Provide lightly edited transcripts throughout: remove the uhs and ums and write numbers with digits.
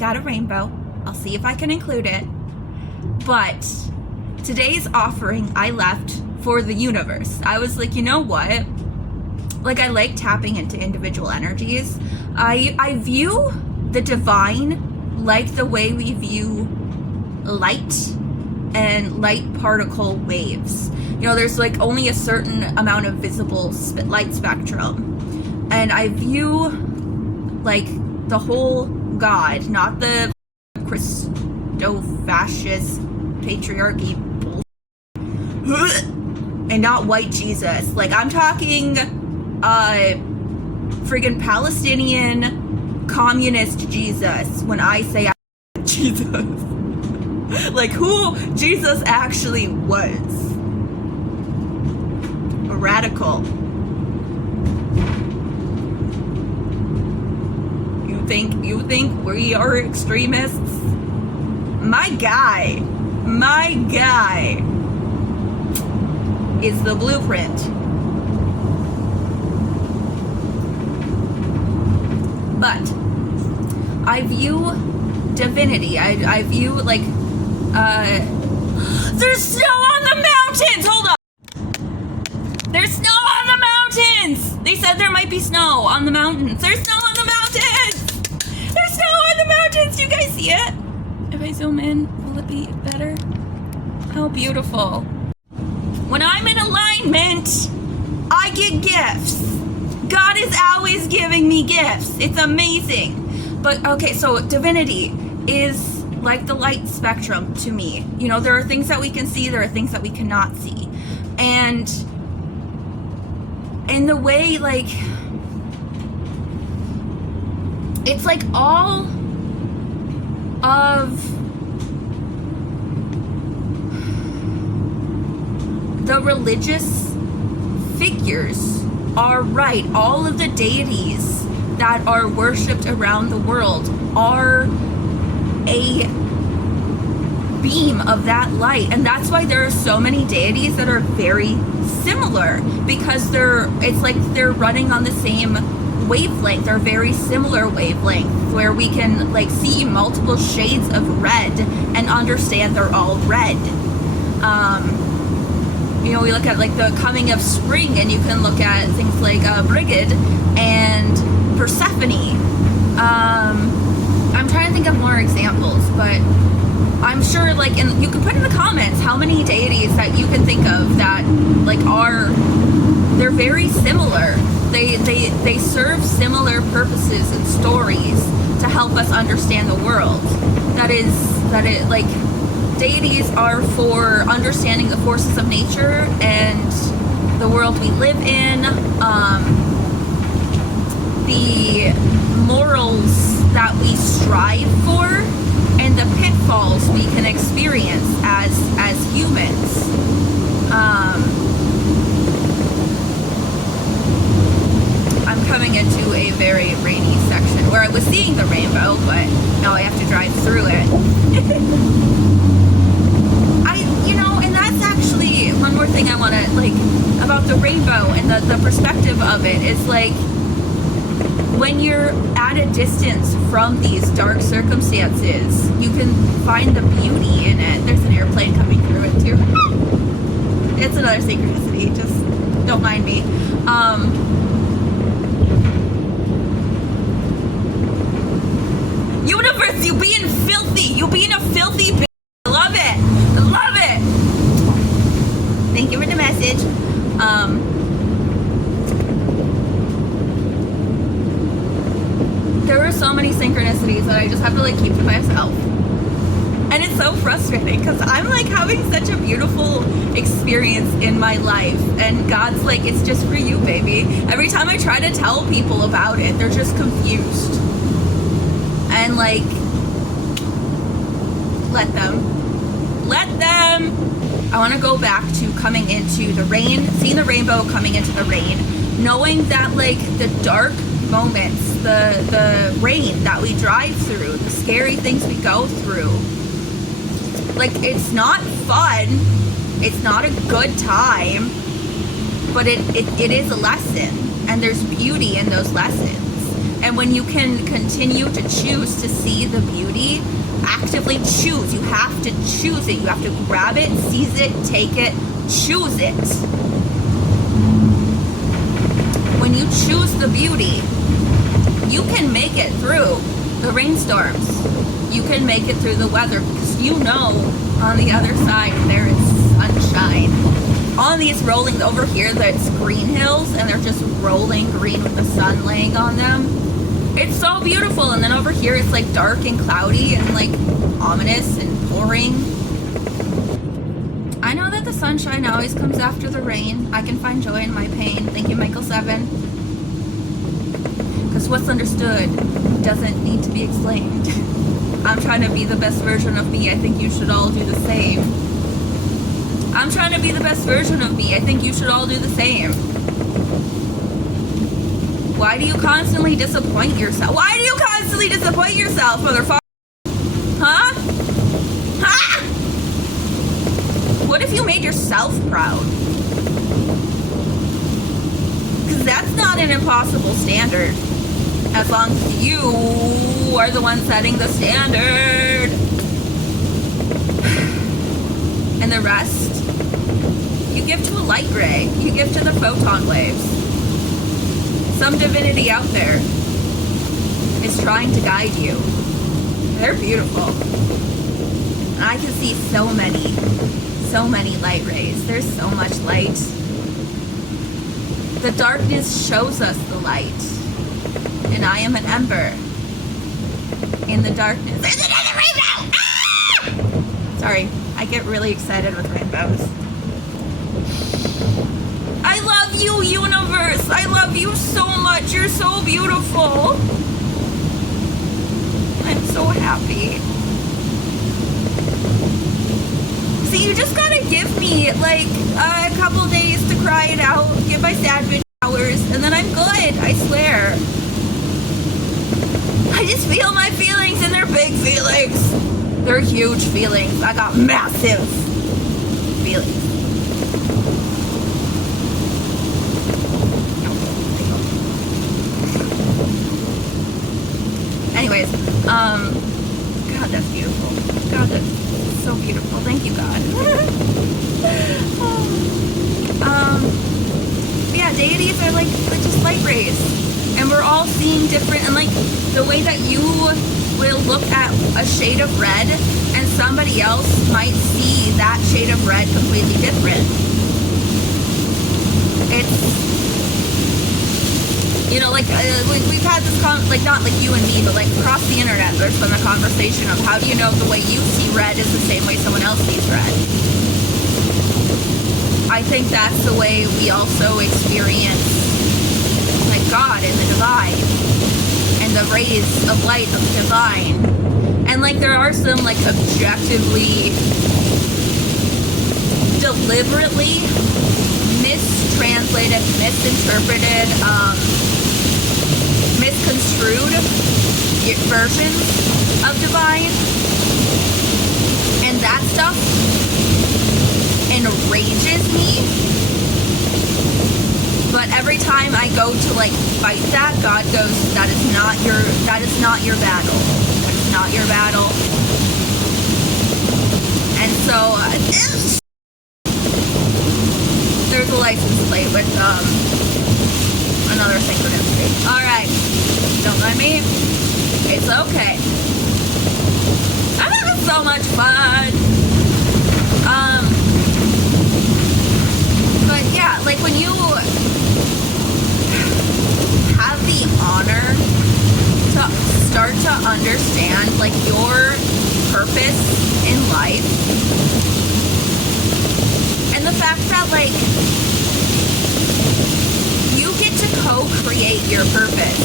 pick out a rainbow. I'll see if I can include it. But today's offering I left for the universe. I was like, you know what? Like, I like tapping into individual energies. I view the divine like the way we view light and light particle waves. You know, there's like only a certain amount of visible light spectrum. And I view like the whole God, not the Christo-fascist patriarchy bullshit, and not white Jesus. Like, I'm talking friggin' Palestinian communist Jesus when I say Jesus. Like, who Jesus actually was. A radical. You think we are extremists? My guy is the blueprint. But I view divinity. I view like there's snow on the mountains. Hold up. There's snow on the mountains. They said there might be snow on the mountains. There's snow on the mountains. There's snow on the mountains. Do you guys see it? If I zoom in, will it be better? How beautiful. When I'm in alignment, I get gifts. God is always giving me gifts. It's amazing. But okay, so divinity is like the light spectrum to me. You know, there are things that we can see, there are things that we cannot see. And in the way, like, it's like all of the religious figures are right. All of the deities that are worshipped around the world are a beam of that light. And that's why there are so many deities that are very similar, because it's like they're running on the same wavelength, or very similar wavelength, where we can like see multiple shades of red and understand they're all red. You know, we look at like the coming of spring, and you can look at things like Brigid and Persephone. I'm trying to think of more examples, but I'm sure, like, and you can put in the comments how many deities that you can think of that like they're very similar. They serve similar purposes and stories to help us understand the world. Like, deities are for understanding the forces of nature and the world we live in, the morals that we strive for, and the pitfalls we can experience as humans. I'm coming into a very rainy section where I was seeing the rainbow, but now I have to drive through it. And that's actually one more thing I want to, like, about the rainbow and the perspective of it is, like, when you're at a distance from these dark circumstances, you can find the beauty in it. There's an airplane coming through it too. It's another synchronicity, just don't mind me. Universe, you being filthy. You being a filthy bitch. I love it. I love it. Thank you for the message. There are so many synchronicities that I just have to like keep to myself. And it's so frustrating because I'm like having such a beautiful experience in my life, and God's like, it's just for you, baby. Every time I try to tell people about it, they're just confused. And like, let them. I want to go back to coming into the rain, seeing the rainbow coming into the rain, knowing that like the dark moments, the rain that we drive through, the scary things we go through, like, it's not fun, it's not a good time, but it is a lesson, and there's beauty in those lessons. And when you can continue to choose to see the beauty, actively choose. You have to choose it. You have to grab it, seize it, take it, choose it. When you choose the beauty, you can make it through the rainstorms. You can make it through the weather, because you know on the other side there is sunshine. On these rolling over here, that's green hills, and they're just rolling green with the sun laying on them. It's so beautiful. And then over here it's like dark and cloudy and like ominous and pouring. I know that the sunshine always comes after the rain. I can find joy in my pain. Thank you, Michael 7. Because what's understood doesn't need to be explained. I'm trying to be the best version of me. I think you should all do the same. I'm trying to be the best version of me. I think you should all do the same. Why do you constantly disappoint yourself? Why do you constantly disappoint yourself, motherfucker? Huh? Huh? What if you made yourself proud? Because that's not an impossible standard. As long as you are the one setting the standard. And the rest, you give to a light ray. You give to the photon waves. Some divinity out there is trying to guide you. They're beautiful. And I can see so many light rays. There's so much light. The darkness shows us the light. And I am an ember in the darkness. There's another rainbow! Ah! Sorry, I get really excited with rainbows. I love you, universe. I love you so much. You're so beautiful. I'm so happy. See, you just gotta give me like a couple days to cry it out, give my sad bitch hours, and then I'm good, I swear. I just feel my feelings, and they're big feelings. They're huge feelings. I got massive feelings. Anyways, God, that's beautiful. God, that's so beautiful. Thank you, God. Yeah, deities are like just light rays. And we're all seeing different, and like the way that you will look at a shade of red and somebody else might see that shade of red completely different. It's, you know, like we've had this like not like you and me, but like across the internet, there's been the conversation of how do you know the way you see red is the same way someone else sees red. I think that's the way we also experience like God and the divine and the rays of light of the divine. And like there are some like objectively, deliberately mistranslated, misinterpreted, misconstrued versions of divine, and that stuff enrages me. But every time I go to like fight that, God goes, that is not your battle. That is not your battle. And so there's a license plate with another synchronicity. Alright. Don't mind me. It's okay. I'm having so much fun. But yeah, like when you have the honor to start to understand like your purpose in life, and the fact that like you get to co-create your purpose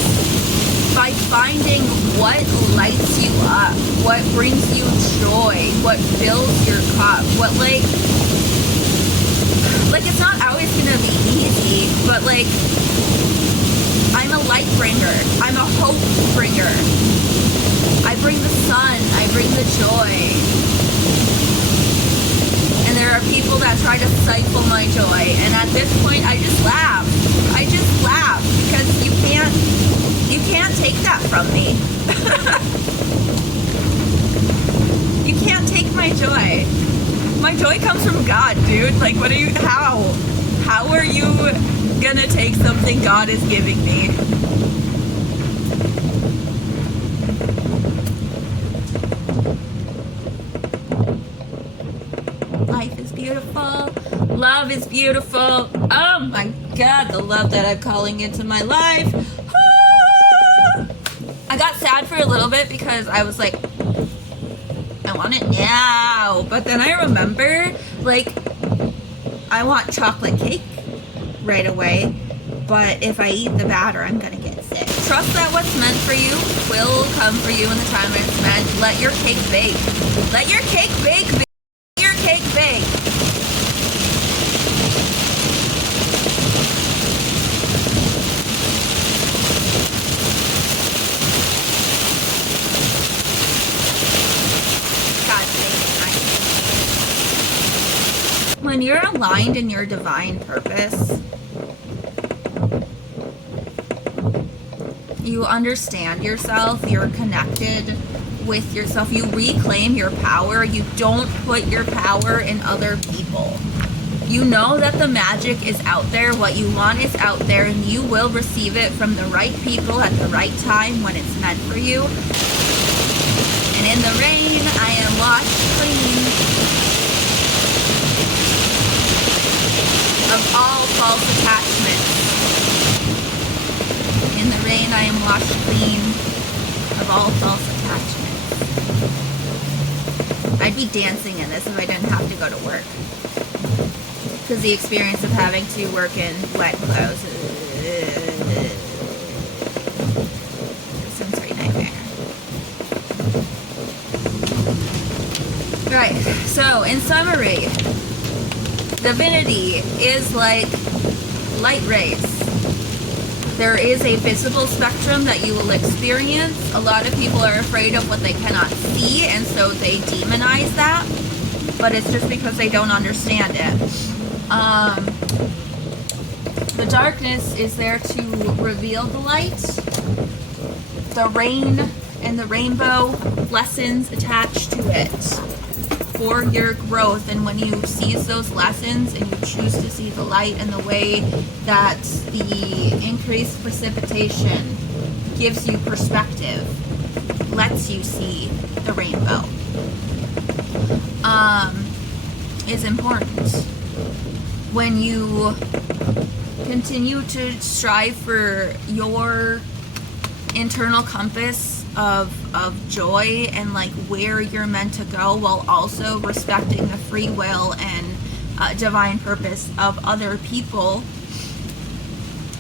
by finding what lights you up, what brings you joy, what fills your cup, what like it's not always gonna be easy, but like I'm a light bringer, I'm a hope bringer. I bring the sun, I bring the joy. And there are people that try to stifle my joy, and at this point I just laugh. I just laugh because you can't take that from me. You can't take my joy. My joy comes from God, dude. Like, what are you, how are you gonna take something God is giving me? Life is beautiful. Love is beautiful. Oh my God, the love that I'm calling into my life. Ah! I got sad for a little bit because I was like, I want it now. But then I remembered, like, I want chocolate cake right away. But if I eat the batter, I'm gonna get sick. Trust that what's meant for you will come for you in the time it's meant. Let your cake bake. Let your cake bake. Let your cake bake. When you're aligned in your divine purpose, you understand yourself, you're connected with yourself, you reclaim your power, you don't put your power in other people. You know that the magic is out there, what you want is out there, and you will receive it from the right people at the right time when it's meant for you. And in the rain, I am washed clean of all false attachments. In the rain, I am washed clean of all false attachments. I'd be dancing in this if I didn't have to go to work. Because the experience of having to work in wet clothes is a sensory nightmare. Right, so in summary, divinity is like light rays. There is a visible spectrum that you will experience. A lot of people are afraid of what they cannot see, and so they demonize that, but it's just because they don't understand it. The darkness is there to reveal the light. The rain and the rainbow, lessons attached to it for your growth. And when you seize those lessons and you choose to see the light and the way that the increased precipitation gives you perspective, lets you see the rainbow, is important. When you continue to strive for your internal compass of joy and like where you're meant to go, while also respecting the free will and divine purpose of other people,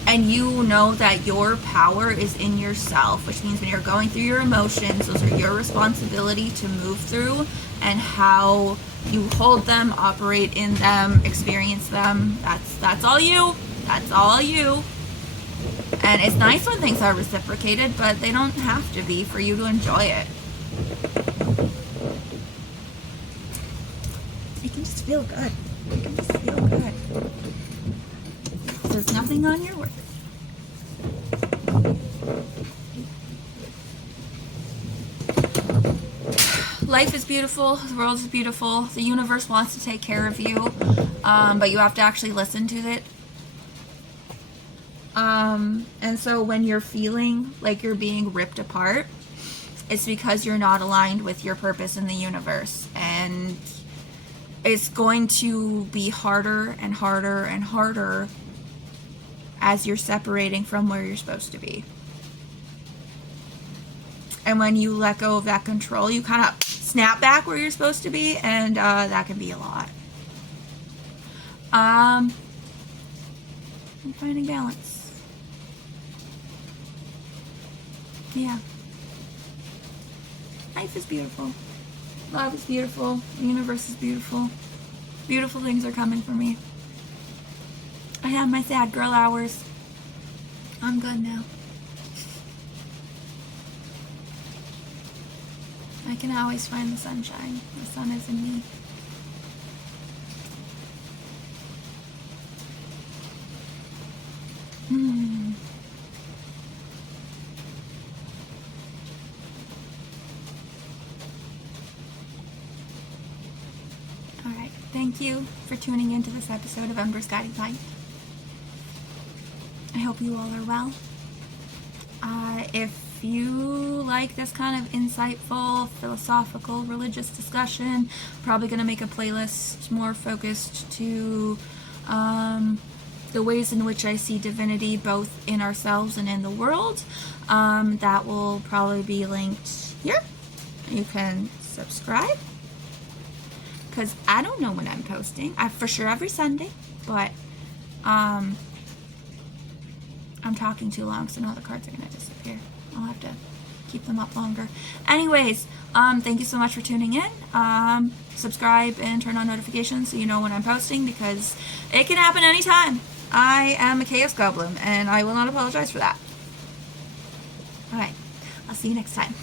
and you know that your power is in yourself, which means when you're going through your emotions, those are your responsibility to move through, and how you hold them, operate in them, experience them. That's all you. That's all you. And it's nice when things are reciprocated, but they don't have to be for you to enjoy it. You can just feel good. You can just feel good. There's nothing on your work. Life is beautiful. The world is beautiful. The universe wants to take care of you, but you have to actually listen to it. And so when you're feeling like you're being ripped apart, it's because you're not aligned with your purpose in the universe. And it's going to be harder and harder and harder as you're separating from where you're supposed to be. And when you let go of that control, you kind of snap back where you're supposed to be, and that can be a lot. I'm finding balance. Yeah. Life is beautiful. Love is beautiful. The universe is beautiful. Beautiful things are coming for me. I have my sad girl hours. I'm good now. I can always find the sunshine. The sun is in me. thank you for tuning into this episode of Ember's Guiding Light. I hope you all are well. If you like this kind of insightful, philosophical, religious discussion, probably going to make a playlist more focused to the ways in which I see divinity both in ourselves and in the world. That will probably be linked here. You can subscribe, because I don't know when I'm posting. For sure every Sunday, but I'm talking too long, so now the cards are going to disappear. I'll have to keep them up longer. Anyways, thank you so much for tuning in. Subscribe and turn on notifications so you know when I'm posting, because it can happen anytime. I am a chaos goblin, and I will not apologize for that. Alright, I'll see you next time.